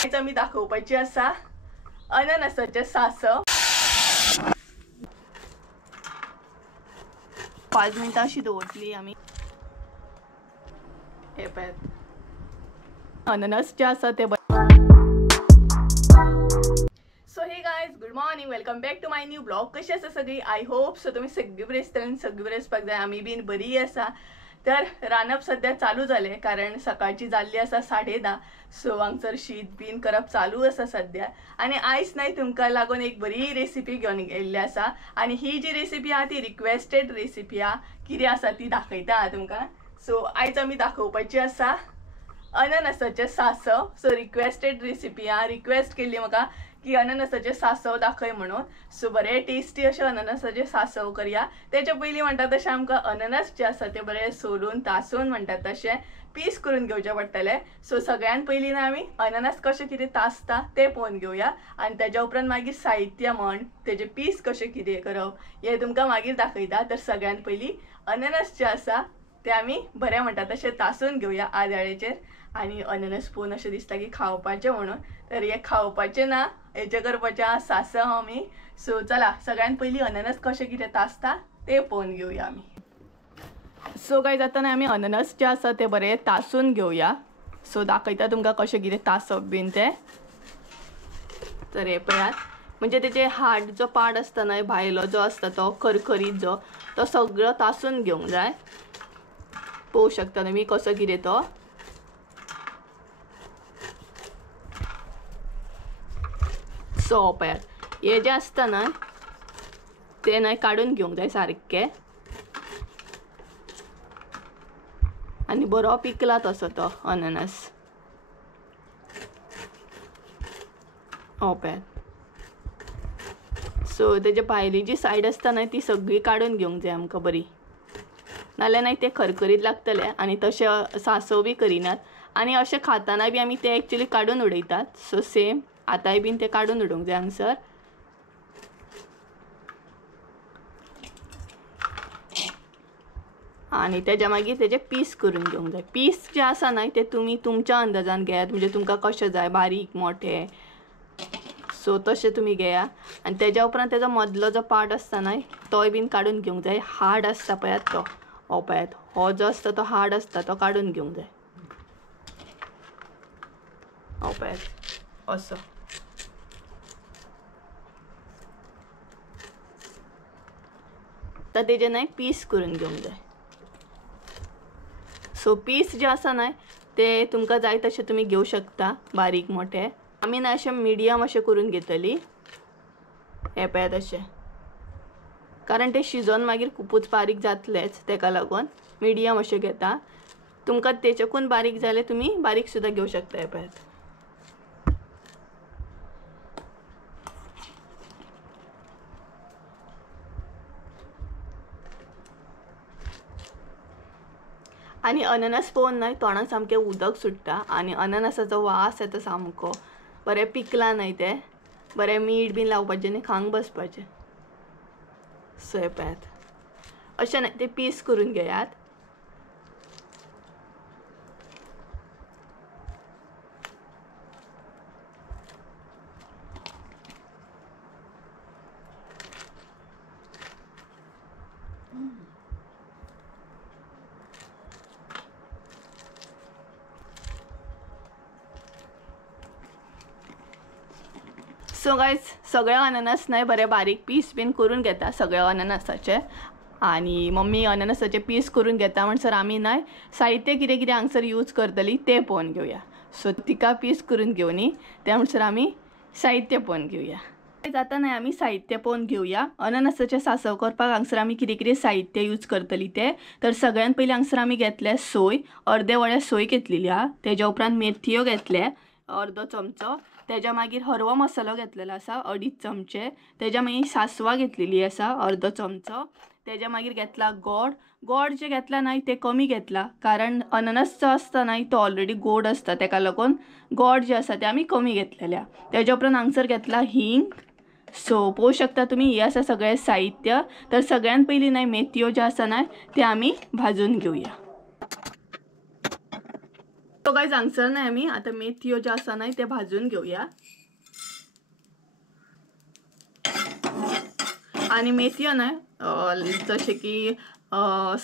आज आमी दाखोवपाची आसा अननसाचे सासव। 5 मिनिटां अशी दवरतली आमी। हे पळयात अननस जे आसा ते। So hey guys, good morning, welcome back to my new blog. कशी आसा सगळी? आय होप सो तुमी सगळी बरी आसतली, सगळी बरी आसपाक जाय। आमी बीन बरी आसा। तर रांदप सध्या चालू झाले कारण सकाळची जाल्ली आसा 10:30। सो हांगसर शीत बीन करप चालू आसा सध्या। आणि आयज नाही तुमकां लागून एक बरी रेसिपी घेवन येयल्ली आसा। आणि ही जी रेसिपी आहा ती रिक्वेस्टेड रेसिपी आहा। कितें आसा ती दाखयता तुमकां। सो आयज आमी दाखोवपाची आसा अननसाचे सासव। सो रिक्वेस्टेड रेसिपी आहा, रिक्वेस्ट केल्ली म्हाका की अननसाचे सासव दाखय म्हणून। सो बरे टेस्टी अशे अननसाचे सासव करया। त्याच्या पयलीं म्हणटा तशें आमकां अननस जे आसा ते बरे सोलून तासून म्हणटात तशें पीस करून घेवचे पडटले। सो सगळ्यात पयलीं ना आमी अननस कशें कितें तासता ते पळोवन घेवया। आनी तेच्या उपरांत मागीर साहित्य म्हण तेजे पीस कशें कितें करप हे तुमकां मागीर दाखयता। तर सगळ्यात पयलीं अननस जे आसा ते आमी बरे म्हणटा तशें तासून घेवया आदळेचेर। आणि अननस पळोवन अशें दिसता की खावपाचें म्हणून। तर हे खावपाचें ना, हेचे करपाचें आहा सासव आमी। सो चला सगळ्यात पयलीं अननस कशें कितें तासता ते पळोवन घेवया आमी। सो गायज आतां आमी अननस जे आसा ते बरे तासून घेवया। सो दाखयता तुमकां कशें कितें तासप बीन ते। तर हे पळयात, म्हणजे तेजे हार्ड जो पार्ट आसता न्हय, भायलो जो आसता तो करकरीत जो, तो सगळो तासून घेवंक जाय। पळोवंक शकता तुमी कसो कितें तो। सो पळयात, हे जे आसता न्हय ते न्हय काडून घेवंक जाय सारके। आनी बरो पिकला तसो तो अननस। हो पळयात। सो तेजे भायली जी सायड आसता न्हय ती सगळी काडून घेवंक जाय आमकां बरी, नाल्यार न्हय ते खरखरीत लागतले आनी तशें सासव बी करिनात। आनी अशें खाताना बी आमी ते एक्चुअली काडून उडयतात। सो सेम आतांय बीन ते काडून उडोवंक जाय हांगसर। आणि तेच्या मागीर तेजे पीस करून घेवंक जाय। पीस जे आसा न्हय ते तुमी तुमच्या अंदाजान घेयात, म्हणजे तुमकां कशें जाय, बारीक मोठे। सो तशें तुमी घेया। आनी तेच्या उपरांत तेजो मदलो जो पार्ट आसता न्हय तोय बीन काडून घेवंक जाय। हार्ड आसता पळयात तो, हो पळयात, हो जो आसता तो हार्ड आसता तो काडून घेवंक जाय। हो पळयात असो। तर तेजे न्हय पीस करून घेवंक जाय। सो पीस जे आसा न्हय ते तुमकां जाय तशें तुमी घेवं शकता, बारीक मोठे। आमी न्हय अशें मिडियम अशें करून घेतली। हे पळयात अशें, कारण ते शिजोवन मागीर खूबच बारीक जातलेच, तेका लागून मिडियम अशें घेता। तुमकां तेच्याकून बारीक जाले तुमी बारीक सुद्दां घेवं शकता। हे पळयात। आणि अननस पळोवन न्हय तोंडाक सामकें उदक सुट्टा आनी अननसाचो वास येता सामको। बरें पिकला न्हय ते, बरें मीठ बीन लावपाचें आनी खावंक बसपाचें। सो हे पळयात, अशें न्हय ते पीस करून घेयात। सो गायज, सगळे अननस न्हय बरे बारीक पीस बीन करून घेता सगळ्या अननसाचे। आणि मम्मी अननसाचे पीस करून घेता म्हणसर आमी न्हय साहित्य कितें कितें हांगसर यूज करतली ते पळोवन घेवया। सो तिका पीस करून घेवनी त्या म्हणसर आमी साहित्य पळोवन घेवया। जाता न्हय आमी साहित्य पळोवन घेवया। अननसाचे सासव करपाक हांगसर आमी कितें कितें साहित्य यूज करतली ते। तर सगळ्यात पयलीं हांगसर आमी घेतले सोय, अर्दे वळे सोय घेतलेली आहा। तेच्या उपरांत मेथयो घेतले अर्दो चमचो। तेच्या मागीर हरवो मसालो घेतलेलो आसा 2.5 चमचे। तेच्या मागीर सासवां घेतलेली आसा अर्दो चमचो। तेच्या मागीर घेतला गोड। गोड जे घेतला न्हय ते कमी घेतला, कारण अननस जो आसता न्हय तो ऑलरेडी गोड आसता, तेका लागून गोड जे आसा ते आमी कमी घेतलेल्या। तेच्या उपरांत हांगसर घेतला हिंग। सो पळोवंक शकता तुमी हे आसा सगळे साहित्य। तर सगळ्यात पयलीं न्हय मेथयो जे आसा न्हय ते आमी भाजून घेवया। सो गाइस हांगसर न्हय आमी आता मेथयो ज्यो आसा न्हय ते भाजून घेवया। आणि मेथयो न्हय जशे की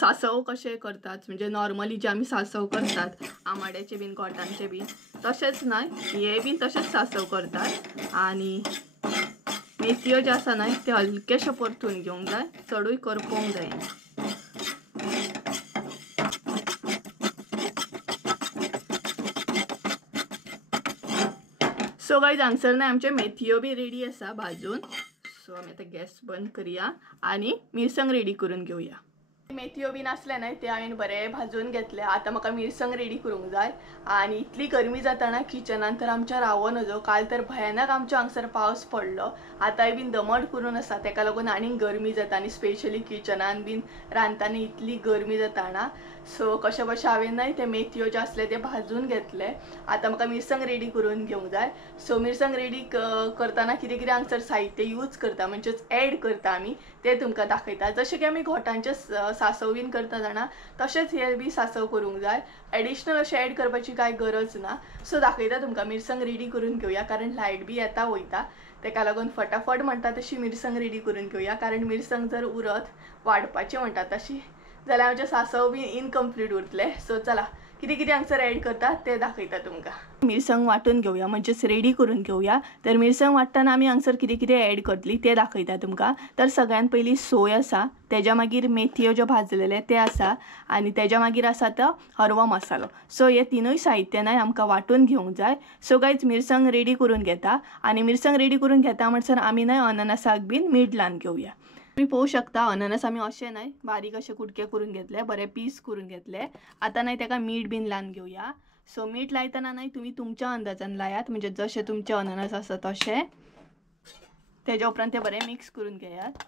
सासव कशे करतात म्हणजे नॉर्मली जे आमी सासव करतात आमाड्याचे बीन गोठांचे बीन तशेंच न्हय हे बीन तशेंच सासव करतात। आणि मेथयो जे आसा न्हय ते हलकेशे परतून घेवंक जाय, चडूय करपोवंक जायना। सो गाइस हांगसर न्हय आमचे मेथयो बी रेडी आसा भाजून। सो आमी आता गॅस बंद करूया आणि मिरसांग रेडी करून घेऊया। मेथयो बीन आसले न्हय ते हांवें बरे भाजून घेतले। आता म्हाका मिरसांग रेडी करूंक जाय आणि इतली गरमी जाता ना किचनान तर आमच्या रावो नजो। काल तर भयानक आमच्या हांगसर पावस पडलो, आतांय बीन दमट करून आसा तेका लागून आनीक गरमी जाता आणि स्पेशली किचनान बीन रांदतना इतली गरमी जाता ना। सो कशे बशे हांवें न्हय ते मेथयो जे आसले ते भाजून घेतले। आता म्हाका मिरसांग रेडी करून घेवंक जाय। सो मिरसांग रेडी करतना कितें कितें हांगसर साहित्य यूज करता म्हणजेच ॲड करता आमी ते तुमकां दाखयता। जशें की आमी घोटांचे सासव बीन करता जाणा तशेंच हे बी सासव करूंक जाय, एडिशनल अशें ॲड करपाची कांय गरज ना। सो दाखयता तुमकां मिरसांग रेडी करून घेवया कारण लायट बी येता वयता तेका लागून फटाफट म्हणटा तशी मिरसांग रेडी करून घेवया। कारण मिरसांग जर उरत वाडपाची म्हणटा तशी जाल्यार आमचे सासव बी इनकम्प्लीट उरतले। सो चला कितें कितें हांगसर ॲड करता ते दाखयता तुमकां। मिरसांग वाटून घेवया म्हणजेच रेडी करून घेवया। तर मिरसांग वाटतना आमी हांगसर कितें कितें ॲड करतली ते दाखयता तुमकां। तर सगळ्यात पयलीं सोय आसा, तेज्या मागीर मेथयो ज्यो भाजलेले ते आसा आणि तेज्या मागीर आसा तो हरवो मसालो। सो हे तिनूय साहित्य न्हय आमकां वाटून घेवंक जाय। सो गाइस मिरसांग रेडी करून घेता आणि मिरसांग रेडी करून घेता म्हणसर आमी न्हय अननसाक बीन मीठ लावन घेवया। तुम्ही पळोवंक शकता अननस आमी अशें न्हय बारीक अशे कुटके करून घेतले, बरे पीस करून घेतले। आता न्हय तेका मीठ बीन लावन घेवया। सो मीठ लायतना न्हय तुम्ही तुमच्या अंदाजान लायात म्हणजे जशे तुमचे अननस आसा तशे। तेज्या उपरांत ते बरे मिक्स करून घेयात।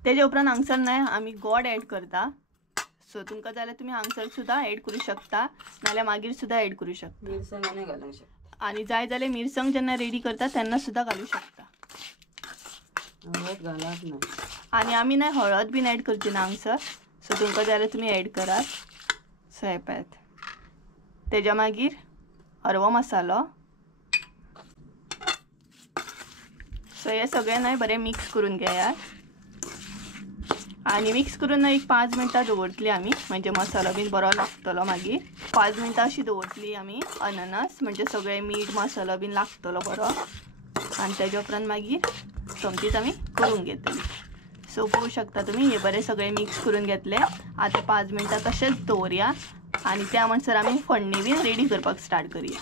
तेज्या उपरांत हांगसर न्हय आमी गोड ॲड करता। सो तुमकां जाल्यार तुम्ही हांगसर सुद्धा ॲड करू शकता नाल्यार मागीर सुद्धा ॲड करू शकता। मिरसांग आनी घालूंक शकता आणि जाय जाल्यार मिरसांग जेन्ना रेडी करता तेन्ना सुद्धा घालू शकता। हळद घालप ना आणि आमी न्हय हळद बीन ॲड करची ना हांगसर। सो तुमकां जाल्यार तुमी ॲड करात। सो हे पळयात तेज्या मागीर हरवो मसालो। सो हे सगळें न्हय बरें मिक्स करून घेयात आणि मिक्स करून एक 5 मिनटां दवरतली आमी म्हणजे मसालो बीन बरो लागतलो। मागीर 5 मिनटां अशी दवरतली आमी अननस म्हणजे सगळे मीठ मसालो बीन लागतलो बरो आणि तेज्या उपरांत मागीर समतीच आमी करून घेतली। सो पळोवंक शकता तुम्ही हे बरे सगळे मिक्स करून घेतले। आता 5 मिनटां तशेंच दवरया आणि त्या म्हणसर आमी फोडणी बीन रेडी करपाक स्टार्ट करूया।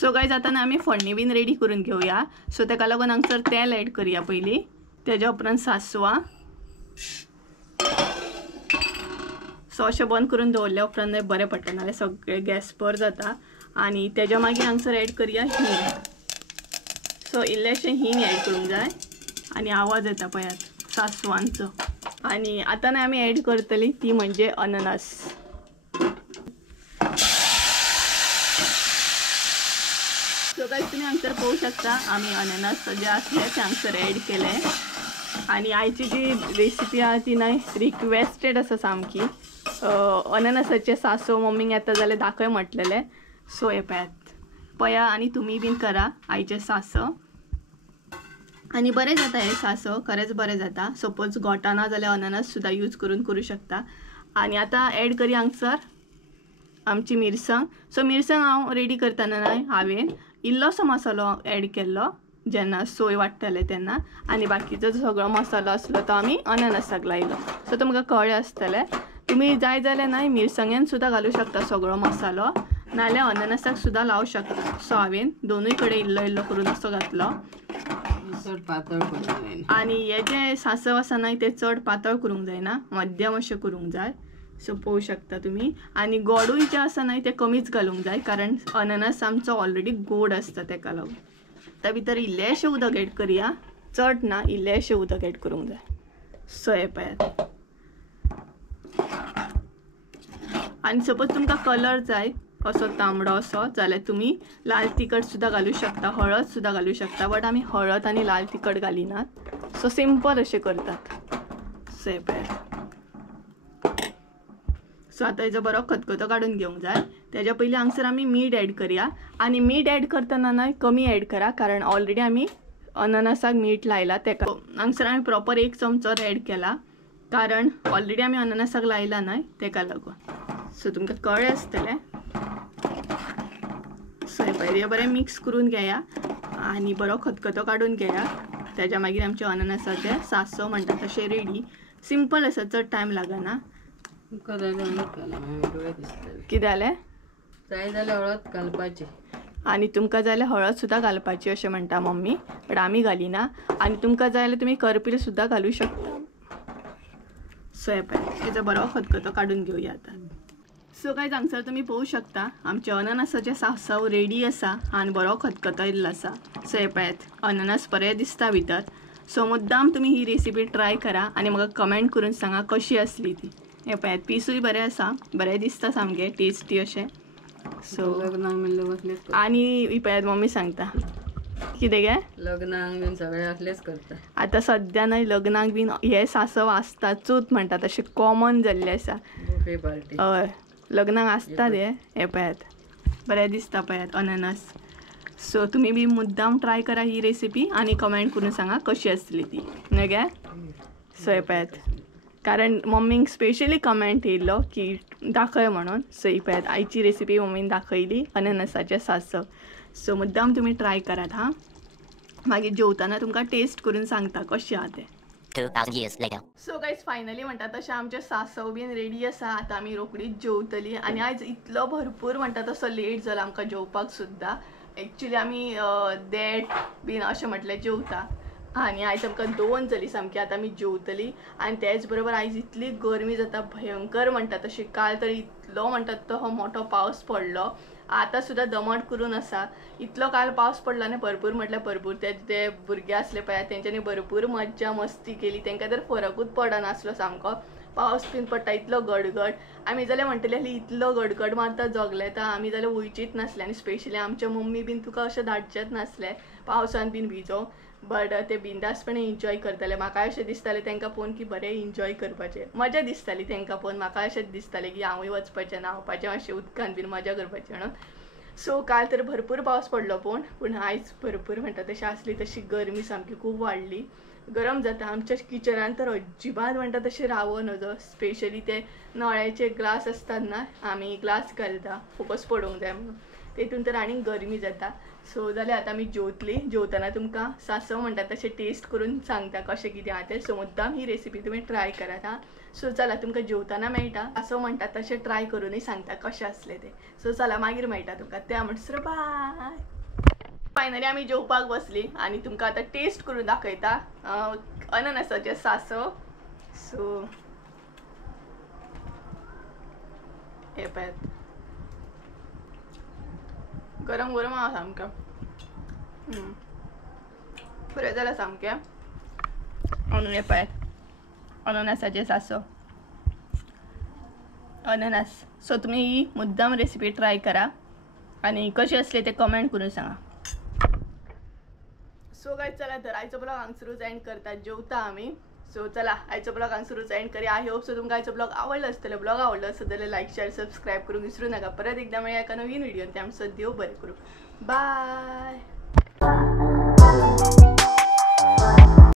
सो गाइस आता आमी फोडणी बीन रेडी करून घेवया। सो तेका लागून हांगसर तेल ॲड करूया पयलीं, तेज्या उपरांत सासवां। सो अशें बंद करून दवरल्या उपरांत बरें पडटा नाल्यार सगळे गॅस पर जाता। आणि तेज्या मागीर हांगसर ॲड करूया हींग। सो इल्लेशें हींग ॲड करूंक जाय आणि आवाज येता पळयात सासवांचो। आणि आता न्हय आमी ॲड करतली ती म्हणजे अननस। सो गाइस तुम्ही हांगसर पळोवंक शकता आमी अननस जे आसले ते हांगसर ॲड केले। आणि आयची जी रेसिपी आहा ती न्हय रिक्वेस्टेड आसा सामकी। अननसाचे सासव मम्मीक येता जाल्यार दाखय म्हटलेले। सो हे पळया आणि तुम्ही बीन करा आईचे सासव आणि बरें जाता हे सासव, खरेंच बरें जाता। सपोज गोटा ना जाल्यार अननस सुद्धा यूज करू शकता। आणि आता ॲड करी हांगसर आमची मिरसांग। सो मिरसांग हांव रेडी करतना न्हय हांवें इल्लोसो मसालो ॲड केल्लो जेन्ना सोय वाटतले तेन्ना आणि बाकीचो सगळो मसालो आसलो तो आमी अननसाक लायलो। सो तुमकां कळ्ळें आसतलें। तुम्ही जाय जाल्यार न्हय मिरसांगेन सुद्धा घालू शकता सगळो मसालो नाल्यार अननसाक सुद्धा लावू शकता। सो हांवें दोनूय कडेन इल्लो इल्लो करून असो घातलो। चड पातळ करूंक जायना आणि हे जे सासव आसा न्हय ते चड पातळ करूंक जायना, मध्यम अशें करूंक जाय। सो पळोवंक शकता तुम्ही। आणि गोडूय जे आसा न्हय ते कमीच घालूंक जाय कारण अननस आमचो ऑलरेडी गोड आसता तेका लागून। त्या भितर इल्लेशें उदक ॲड करूया, चड ना इल्लेशें उदक ॲड करूंक जाय। सो हे पळयात आणि सपोज तुमकां कलर जाय असो तांबडो असो जाल्यार तुम्ही लाल तिखट सुद्धा घालू शकता, हळद सुद्धा घालू शकता। बट आमी हळद आणि लाल तिखट घालिनात। सो सिंपल अशें करतात। सो आता हेजो बरो खतखतो काढून घेवंक जाय. त्याच्या पयलीं हांगसर आमी मीठ ॲड करया आनी मीठ ॲड करतना न्हय कमी ॲड करा कारण ऑलरेडी आमी अननसाक मीठ लायला तेका. हांगसर आमी प्रॉपर 1 चमचो ॲड केला कारण ऑलरेडी आमी अननसाक लायला न्हय तेका लागून. सो तुमकां कळ्ळें आसतलें. सो हे बरें मिक्स करून घेया आनी बरो खतखतो काढून घेया. त्याच्या मागीर आमचे अननसाचे सासव म्हणटा तशें रेडी. सिंपल आसा, चड टायम लागना. कितें जालें? जाय जाल्यार हळद घालपाची आनी तुमकां जाय जाल्यार हळद सुद्दां घालपाची अशें म्हणटा मम्मी, बट आमी घालिना. आनी तुमकां जाय जाल्यार तुमी करपील सुद्दां घालूं शकता. सो हेजो बरो खतखतो काढून घेवया आतां. सो गायज हांगसर तुमी पळोवंक शकता आमचे अननसाचे सासव रेडी आसा आनी बरो खतखतो येयल्लो आसा. सो हे पळयात अननस बरें दिसता भितर. सो मुद्दाम तुमी ही रेसिपी ट्राय करा आनी म्हाका कमेंट करून सांगा कशी आसली ती. हे पळयात पीसूय बरें आसा, बरें दिसता सामकें टेस्टी अशें. सो आनी ही पळयात मम्मी सांगता कितें गे लग्नाक बीन सगळे असलेच करता. आतां सद्या न्हय लग्नाक बीन हे सासव आसताचूच म्हणटा तशें कॉमन जाल्लें आसा. बुफे पार्टी हय लग्नाक आसता ते. हे पळयात बरें दिसता पळयात अननस. सो तुमी बी मुद्दाम ट्राय करा ही रेसिपी आनी कमेंट करून सांगा कशी आसली ती न्हय गे. सो हे पळयात कारण मम्मीक स्पेशली कमेंट येयल्लो की दाखय म्हणून. सो ही पळयात आयची रेसिपी मम्मीन दाखयली अननसाचे सासव. सो मुद्दाम तुमी ट्राय करात हां. मागीर जेवताना तुमकां टेस्ट करून सांगता कशें आहा तें. 2000 years later. So guys finally म्हणटा तशें आमचे सासव बीन रेडी आसा. आतां आमी रोखडीच जेवतली आनी आयज इतलो भरपूर म्हणटा तसो लेट जाला आमकां जेवपाक सुद्दां. एक्चुली आमी देट बीन अशें म्हटलें जेवता आनी आयज आमकां 2 जाली सामकी. आतां आमी जेवतली आनी तेच बरोबर आयज इतली गरमी जाता भयंकर म्हणटा तशी. काल तरी इतलो म्हणटा तो हो मोठो पावस पडलो. आतां सुद्दां दमट करून आसा. इतलो काल पावस पडला न्ही भरपूर म्हटल्यार भरपूर. ते भुरगे आसले पळय तेंच्यांनी भरपूर मज्जा मस्ती केली. तांकां तर फरकूच पडनासलो सामको. पावस बीन पडटा इतलो गडगड. आमी जाल्यार म्हणटली आसली इतलो गडगड मारता जगलेता आमी जाल्यार वयचीच नासले आनी स्पेशली आमचे मम्मी बीन तुका अशें धाडचेच नासले पावसान बीन भिजो. बट ते बिंदासपणे एन्जॉय करताले. म्हाका अशें दिसतालें तांकां पळोवन की बरें एन्जॉय करपाचें. मजा दिसताली तांकां पळोवन. म्हाका अशेंच दिसतालें की हांवूय वचपाचें न्हांवपाचें मातशें उदकान बीन मजा करपाची म्हणून. सो काल तर भरपूर पावस पडलो पूण आयज भरपूर म्हणटा तशी आसली तशी गरमी सामकी खूब वाडली. गरम जाता. आमच्या किचनान तर अजिबात म्हणटा तशें रावो नजो. स्पेशली ते नळ्याचे ग्लास असतात ना आमी ग्लास घालता फोकस पडोवंक जाय म्हणून तेतून तर आनीक गरमी जाता. सो जाल्यार आतां आमी जेवतली. जेवतना तुमकां सासव म्हणटा तशें टेस्ट करून सांगता कशें कितें आहा तें. सो मुद्दाम ही रेसिपी तुमी ट्राय करात हां. सो चला तुमकां जेवताना मेळटा. सासव म्हणटा तशें ट्राय करूनय सांगता कशें आसलें तें. सो चला मागीर मेळटा तुमकां त्या म्हणसर बाय. फायनली आमी जेवपाक बसली आनी तुमकां आतां टेस्ट करून दाखयता अननसाचे सासव. सो हे पळयात गरम गरम आहा सामकें. बरें जालें सामकें. आनी हे पळयात अननसाचे सासव अननस. सो तुमी ही मुद्दाम रेसिपी ट्राय करा आनी कशी आसली ते कमेंट करून सांगा. सो गायज चला तर आयचो ब्लॉग हांगसरूच एंड करता. जेवता आमी. सो चला आयचो ब्लॉग हांगसरूच एंड करूया. आय होप सो तुमकां आयचो ब्लॉग आवडलो आसतलो. ब्लॉग आवडलो आसत जाल्यार लायक शेअर सबस्क्रायब करूंक विसरूं नाका. परत एकदा मेळया एका नवीन व्हिडिओन. त्या म्हणसर देव बरें करूं. बाय.